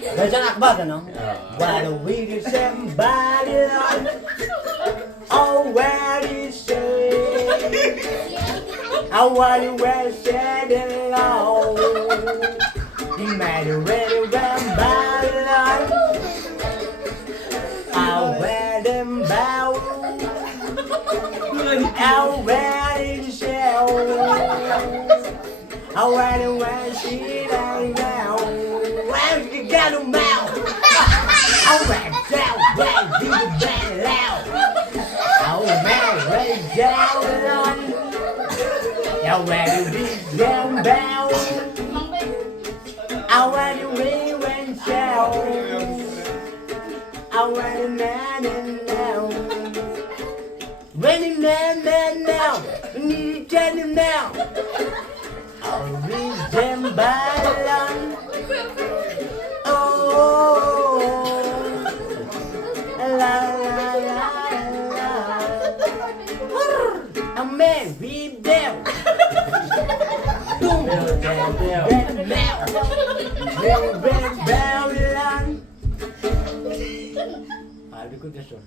Version akbat, ano? What a weird somebody oh, where is she? I want to wear said alone. He made a really baybelon. I'll wear them bow. I'll wear it shell. I want to wear she down now. Where's the got a mouth? I'll wear down, where you bad loud. I'll wear it down on. I'll wear it down bow. I'll wear it when shell. I'll wear it man and now. Running man now. We need to get him now. I'll reach them baybelon. Oh, la la la la. A man read them. Boom, red mouth, red baybelon. Sabi ko na siya.